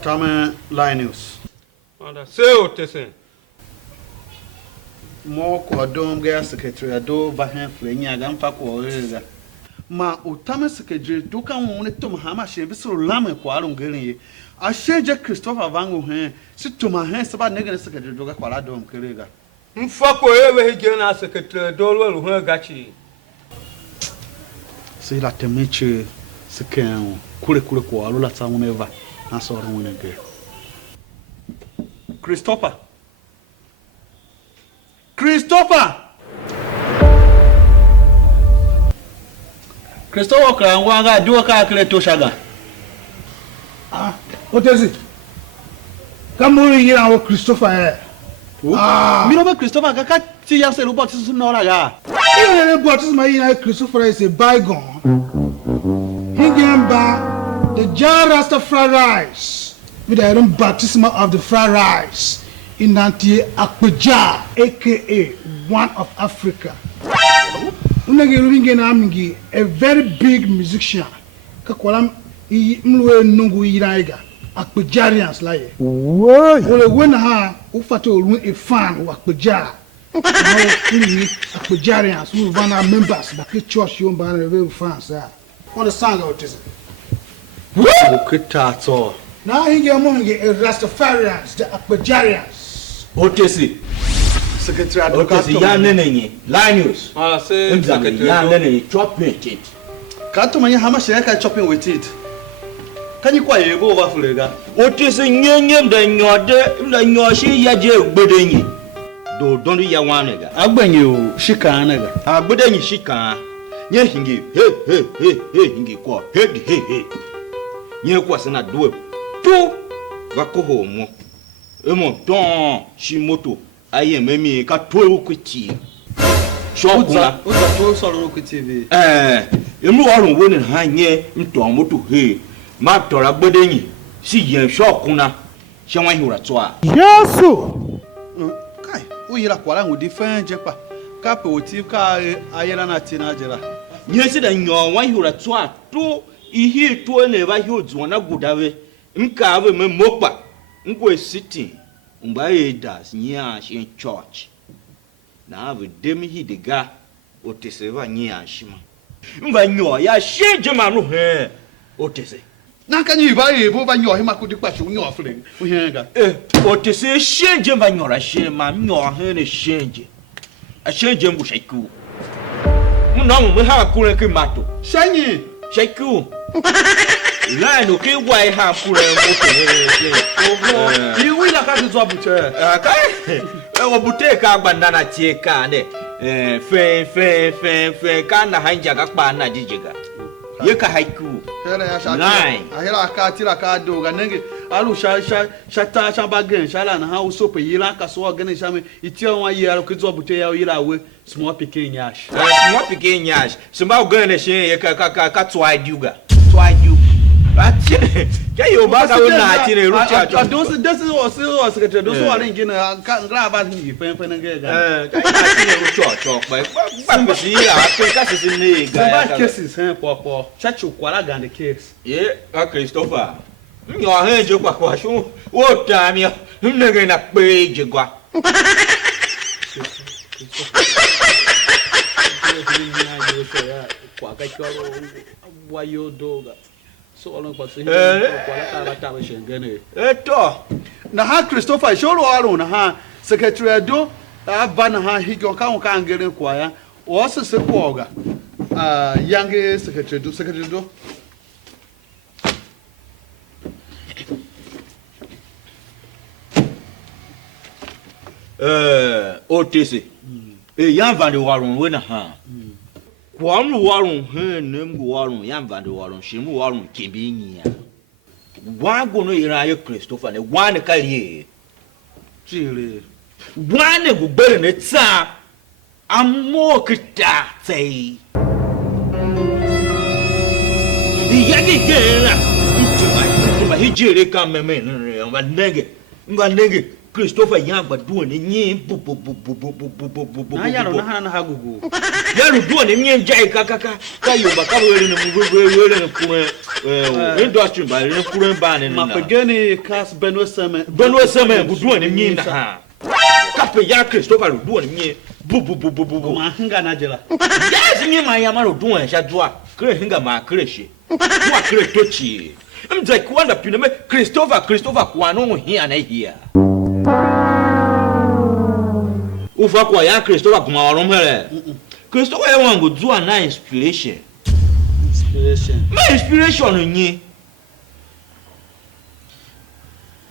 Otame Linus. Say what they say. More Quadom Gas Secretary Ado Bahan Flenia Gampaco. Ma Otame Secretary Duka only to Mahama Sheviso Lame Qualum Gilly. I share Jack Christopher Vango here. Sit to my hands about negative Secretary Duka Qualadom Kirega. Fuck wherever he general secretary Dolwell who got you. Say that to meet you, Sekan, Kurikuriko, Alula Samuneva. I saw her win again. Christopher! Christopher! Christopher, Wanga, do a calculate to Shaga. Ah, what is it? Come on here, our Christopher. Miro Christopher, I can't see yourself about this. No, Christopher is a bygone. He came back. The Jah Rastafari rice with the baptism of the fried rice in Nanti Akpeja, aka one of Africa. A very big musician. Kakwalam mlwe nungu iraiga Akpejarians like. Whoa! When ufato a fan of Akpeja. Akpejarians who van our members, but the church you ban very fans. What the song of this? Now he get among the Rastafarians, the Akpejarians. Otesi. Secretary Otesi Yanene, Linus. I say Yanene, chop it. Katumanya Hamashaka chopping with it. Can you quite go over Fulega? Otesi Nyem, the Nyoshi Yaje Budeni. Do don't Yawanega. I'll bring you Shikanaga. I Budeni Shika. Yahingi, hey, Hingi, hey. Nye kwasa na doe to vakoho mo emo don shimoto aye memi ka to kwiti shokuna uza to solo kwiti emu warun woni hanye mto moto he ma tora gbodenyi si yen shokuna shewan hura to a Yesu kai o yira kwara ngudi fan jepa ka pe oti ka ayera na ti na jera nye si da nyo wan hura to a to ihe to na eba hi odu na gudawe nka ave me mokpa nkwe sitting mba edas nya shin church na ave dem hi de ga otese ba nya shima mba nyo ya sheje ma no he otese na kan yi ba e bo ba nyo he makudi pa shi nyo afle o henga otese sheje ba nyo ra she ma nyo he ne sheje a sheje mbu sheku mno mu ha kure ke mato shanyi sheku Lá no que vai rapura moto. E o ila ka zo abute. Ka o bute ka gbanda na tie ka ne. Fe ka na hanja ka pa na jijega. Ye ka haiku. Hera ya sha. Ahira ka tira ka do ga nenge alu sha ta bagen shala na ha uso pe yila ka so ga ne sha me itia wa yi alu kizo abute ya yila we small pikin yash. Small pikin yash. Simba ga ne she ye ka twa diuga. Twa diuga. Que eu baga o nati ne rucha. This is secretary. Those are in Gina. Can't grab at me. Pen again. Rucha. But see, I cases in the guy. Cases, Papa. Chachu Qualaga and the case. Yeah, Christopher. Your hands, you quack. What time you? You're not going to pay you. Why you dog? So long for saying, Eto. Na ha Christopher Sholo Aro na ha Secretary Ado Van ha Higon can get in choir or also Sequoga. Young Secretary Do. OTC. A young Van Warren winner ha. kwam warun henem warun yamba de warun shimu warun kebinya wago no ira ye Christopher ne wane kalie Jire. wane gugbere ne tsa amo kita sei yagi gera mtima hijere kan meme ngwa nege Christopher yamba duone nyi bu Na yaro na hana na hagugu. yaro duone nyi njai kakaka kayoba kabwele ne mugwele ne kuma industry ba ne kuma ba ne na Mapegeni kas Benue Seme. Benue Seme duone nyi na ha kape ya Christopher duone nyi bu Ma hinga na jela. yes nyi ma ya maro duone sha dua kre hinga ma kre she dua kre tochi mzai kuanda pineme Christopher kwano hia na hia ufa kwa ya Christopher kuma waromhere Christopher wangu dua na inspiration my inspiration nyi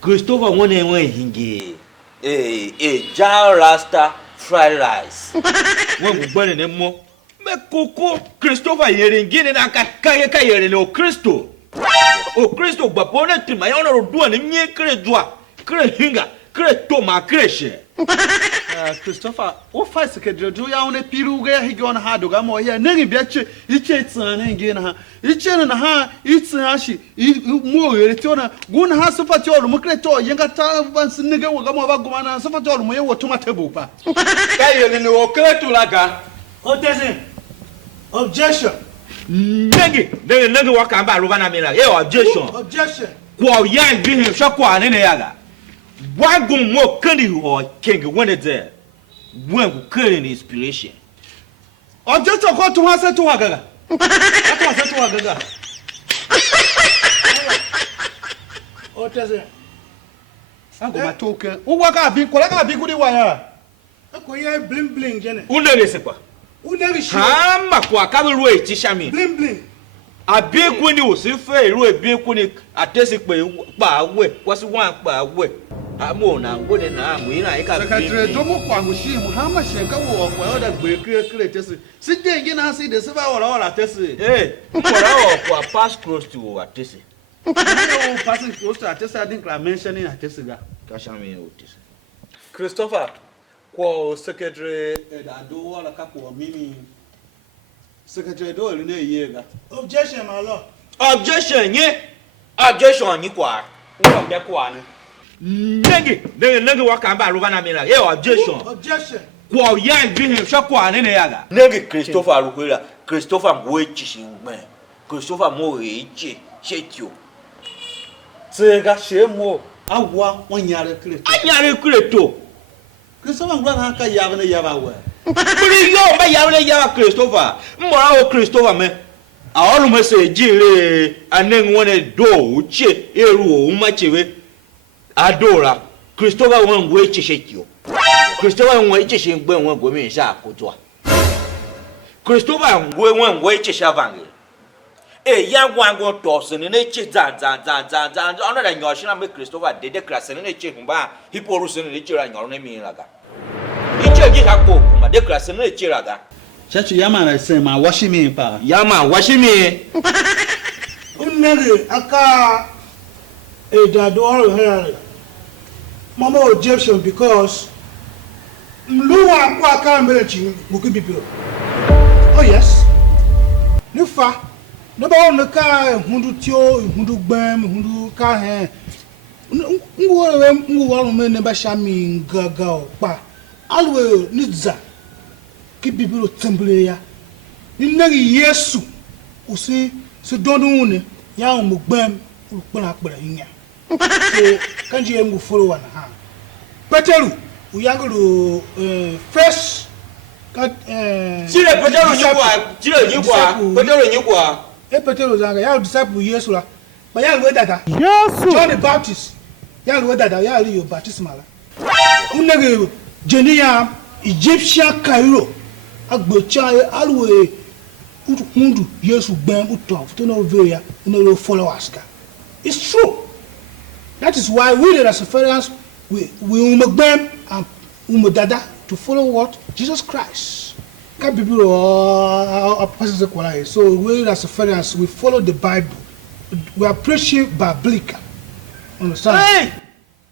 Christopher wone we hinge Jar Rasta fried rice wangu bane ne mo me koko Christopher yere ngine na ka yere ne o Christo gbapone trima ya ono dua ne nyi kre dua kre hinga kre toma kre she Christopher, o faz que do ya one piruga ya higona ha do ga mo ya ngi biache iche tsana ngi na ha iche na ha itsa shi mo yere tiona gun ha sofa ti olu mukre to yenga ta ban singa wo ga mo ba guma na sofa ti olu mo ye wo tuma table pa Ka yele ni o kre tu laga. Otese. Objection. ngi waka ba ruba na mira ye objection Objection. kwa ya bi hin sha kwa ne yaga wagun mo kandi ho king when it there when ku kere ni inspiration Objection ko to ha se to ha gaga ata se to ha gaga Otese. Ango matoke wo ka bi ko la ka bi ku di wa ya Ako ye bling bling jene. unele se kwa Uneri shi. hama kwa ka ru e ti shami Bling bling. abieku ni o se fe ru ebieku ni atesi pe pa we wasi wan pa we amo na ngone na amu ina ika secretary do mo kwa ngushi mu ha ma shenka wo kwa oda gbe kire tesi si de ngi na si de se ba wala tesi mbora o kwa pass cross to atesi no passing close to tesi I think la mentioning tesi ga ka shami o tesi Christopher kwa secretary da do wala ka ko mimi secretary do ri na ye ga Objection, my lord. objection ni kwa wo de kwa ni. ngi waka ba ruba na mira ye objection Objection. kwa ya bi hin sha kwa ne yaga ngi Christopher rukwera Christopher mo chishi ngbe Christopher mo eche shekio Tsega shemo. awa wonyare kire anyare kureto Christopher ngwa na ka ya na ya ba we buri yo ba ya ne ya Christopher mbora o Christopher me awolu me se jire anen wona do uche eru o machewe adora Christopher won we cheshekio Christopher won we cheshengbe won go mi sha akotoa Christopher won we cheshavange ya gwango tosin ne che za ona da nyoshi na me Christopher de krasene ne che humba hiporu sene ne chira nyoro ne mi laga iche gi hakpo kuma de krasene ne chira ga chachu yama na say ma washi me pa yama washimi Uneri aka edado oro here. Mama objection because mluwa kwa aka mbele chi buku bibiro. Oh yes. Nufa. No ba on ka hundu tio, hundu gbem, hundu ka he. Ngwo me ne ba shami ngaga o pa. Alwe nidza. Ki bibiro temble ya. Ni nagi Yesu. Usi so donu ne ya mo gbem ukpana akpara nya. So kanji em go follow one ha. Peteru uyanguru fresh kat chire Peteru nyikwa Peteru zanga ya disciple Yesu la. Ba ya we dada. Yesu. John the Baptist. Ya we dada ya ri yo baptism ala. Unege Jenia Egyptian Cairo agbocha alwe mundu Yesu gbem uto to no veya no followers ka. It's true. That is why we the Rastafarians we umagbem and umadada to follow what? Jesus Christ. Bible or passages of so we as Rastafarians we follow the Bible. We are preaching biblical. Understand? Hey!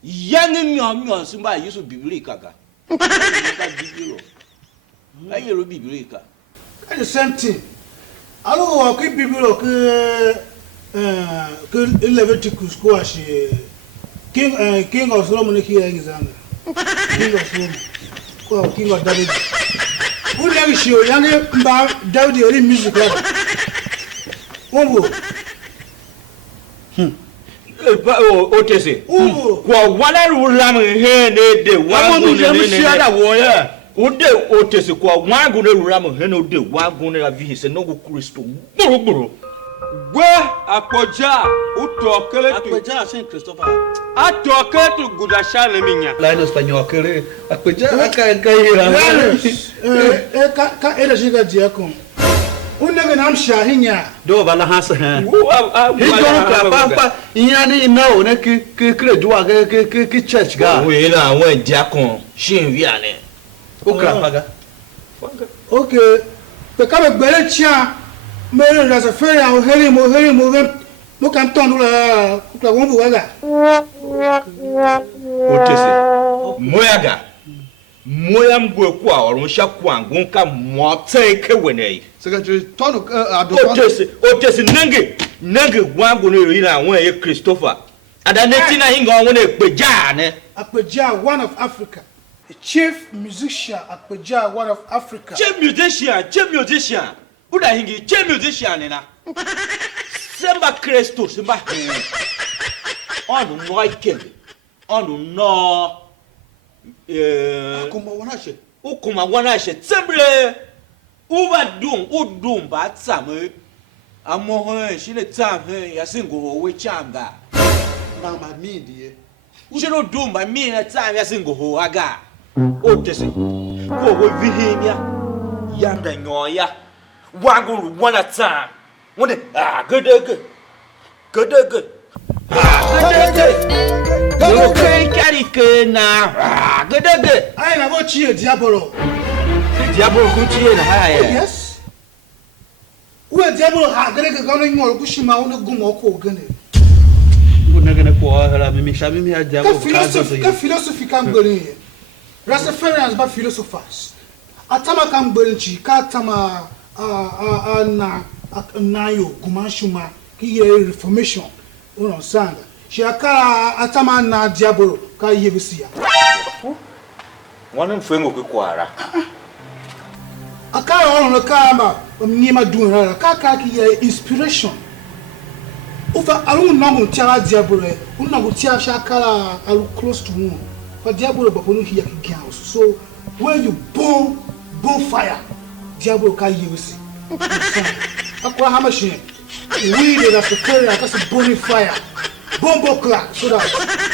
Young young somebody used to be biblical. I hear a biblical. It's the same thing. I don't know what Bible que Leviticus squash King of Solomon here Alexander. King of Solomon. King of David. Who never show young David only music. Otese. Kwa wana rulam he ne de wangu ne ode otese kwa wangu ne rulam he no de wangu ne avi se no go Kristo. Buru. Gwe apoja utokele tu. Apeja Saint Christopher. Atokele tu gudasha le minya. Lá no espanhol aquele apeja caíra. Ka ele chega dia com. Unega nam shahinya. Do bala hasa ha. Então papa inyani não né que credo que church ga. We na wen diakon shin wi ane. O krapaga. Okay. Pe ka be gbere chia me Rastafarian o heli mo kan ton la won bu waga. Otese. Moyaga. Moyam gwe kwa orun sha kwa ngun ka mo take wenei. Secretary Tono Otese nange wangu ne ina won e Christopher. Adaneti na hinga won e peja ne. Akpeja, one of Africa. The chief musician Akpeja, one of Africa. Chief musician. Uda hingi chief musician na. Semba Christo, semba. Onu no ikende. Onu no ukuma wana she tsemble uba udum ba tsame amoho shile tsame yasingo we changa Mama midi. shilo dumba mina tsame yasingo aga otese ko we vihimya yanda nyoya wagu wana tsam wonde gedege Okay, carry na gedege. I na go chie Diabolo. Diabolo ku chie na ha ya. Yes. We Diabolo ha gedege ga no nyoro ku shima wo ne gumo ko gane. Unagana ko hala mimi shabi mi ha Diabolo Ka philosophy kan gbere. Rastafarians ba philosophers. Atama kan gbere chi ka tama na yo gumashuma ki reformation. Uno sanga. Shaka atama na Diabolo ka yebisia. Wana mfengo kwara. Akara ono kama mnyima dunra ka ki inspiration. Ufa alun nangu tiara Diabolo unangu tia shakala alu close to one. For Diabolo baponu hiya ki house. So when you burn fire Diabolo ka yebisi. Akwa hamashin. We the Rastafarian that's burning fire. Bombo clap so that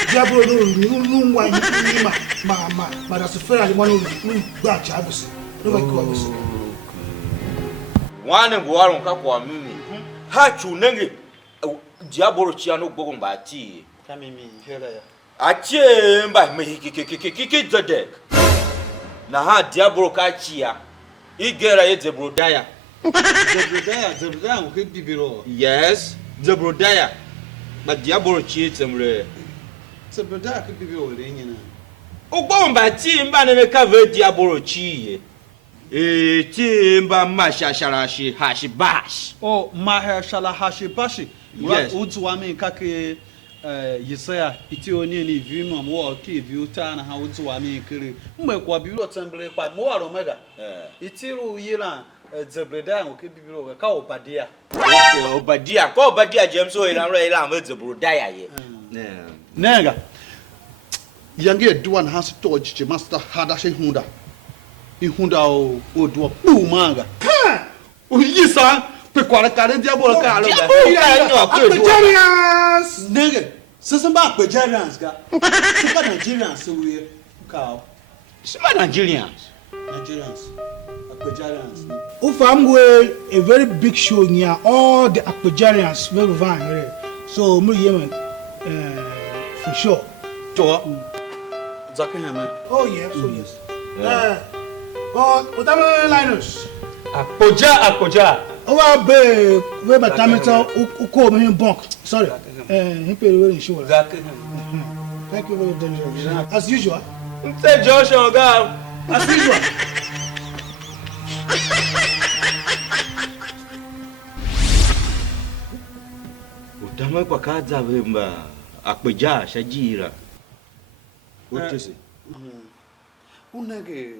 Diabolo no why ma Rastafarian one no gba jabus. No like go. Wana ngwarun ka kwa mimi. Ha chunenge Diabolo chia no gbogomba ti. Ka mimi hela ya. Ache mba me kiki zedek. Na ha Diabolo ka chia. Igera ye Zebrodaya. Zebrodaya o que bibiro. Yes, Zebrodaya. But Diabolo chia temre. Zebrodaya que bibiro lenyina. Ogbomba ti mba ne ka ve Diabolo chi. Ti mba mashasharashi hashibash. Oh, Mahershala Hashibashi. Yes. Udzwami kake Yesaya itioni ni vimu amwo ki viuta na ha udzwami kiri. Mwe kwa bibiro temble kwa mo aromega. Itiru yila Zebrodaya o que bibiro ka Obadia. Obadia, ko Obadia James o ila mo Zebrodaya ye. Nega. Yange duan has to je master hada she hunda. Ihunda o do pu manga. O yisa pe kwara kare Diabolo ka alo ga. Akpejarians. Nega. Sesamba Akpejarians ga. Super Nigerians we ka. Super Nigerians. Akpejarians. Ufamwe a very big show near all the Akpejarians very van. So mu yemen for sure. To Zakahama. Oh yes, oh yes. Utama Linus. Apoja. Owa be we batameta uko me bank. Sorry. He pay we insurance. Thank you very much. As usual. Say Joshua ga. As usual. Utama kwa kaza wemba akpeja shajira. Utese. Unege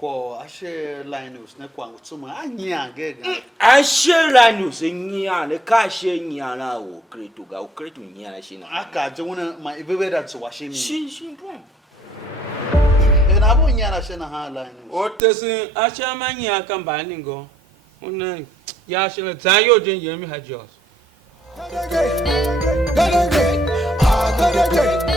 ko ashe Linus ne kwa ngutuma anya gega. Ashe Linus nya ne ka ashe nya na wo kretu ga o kretu nya na shi na. Aka je wona ma ibebe that so washe ni. Shi bon. Na bo nya na she na ha Linus. Otese ashe amanya kan ba ni ngo. Una ya shi na tayo jin yemi hajos. Go.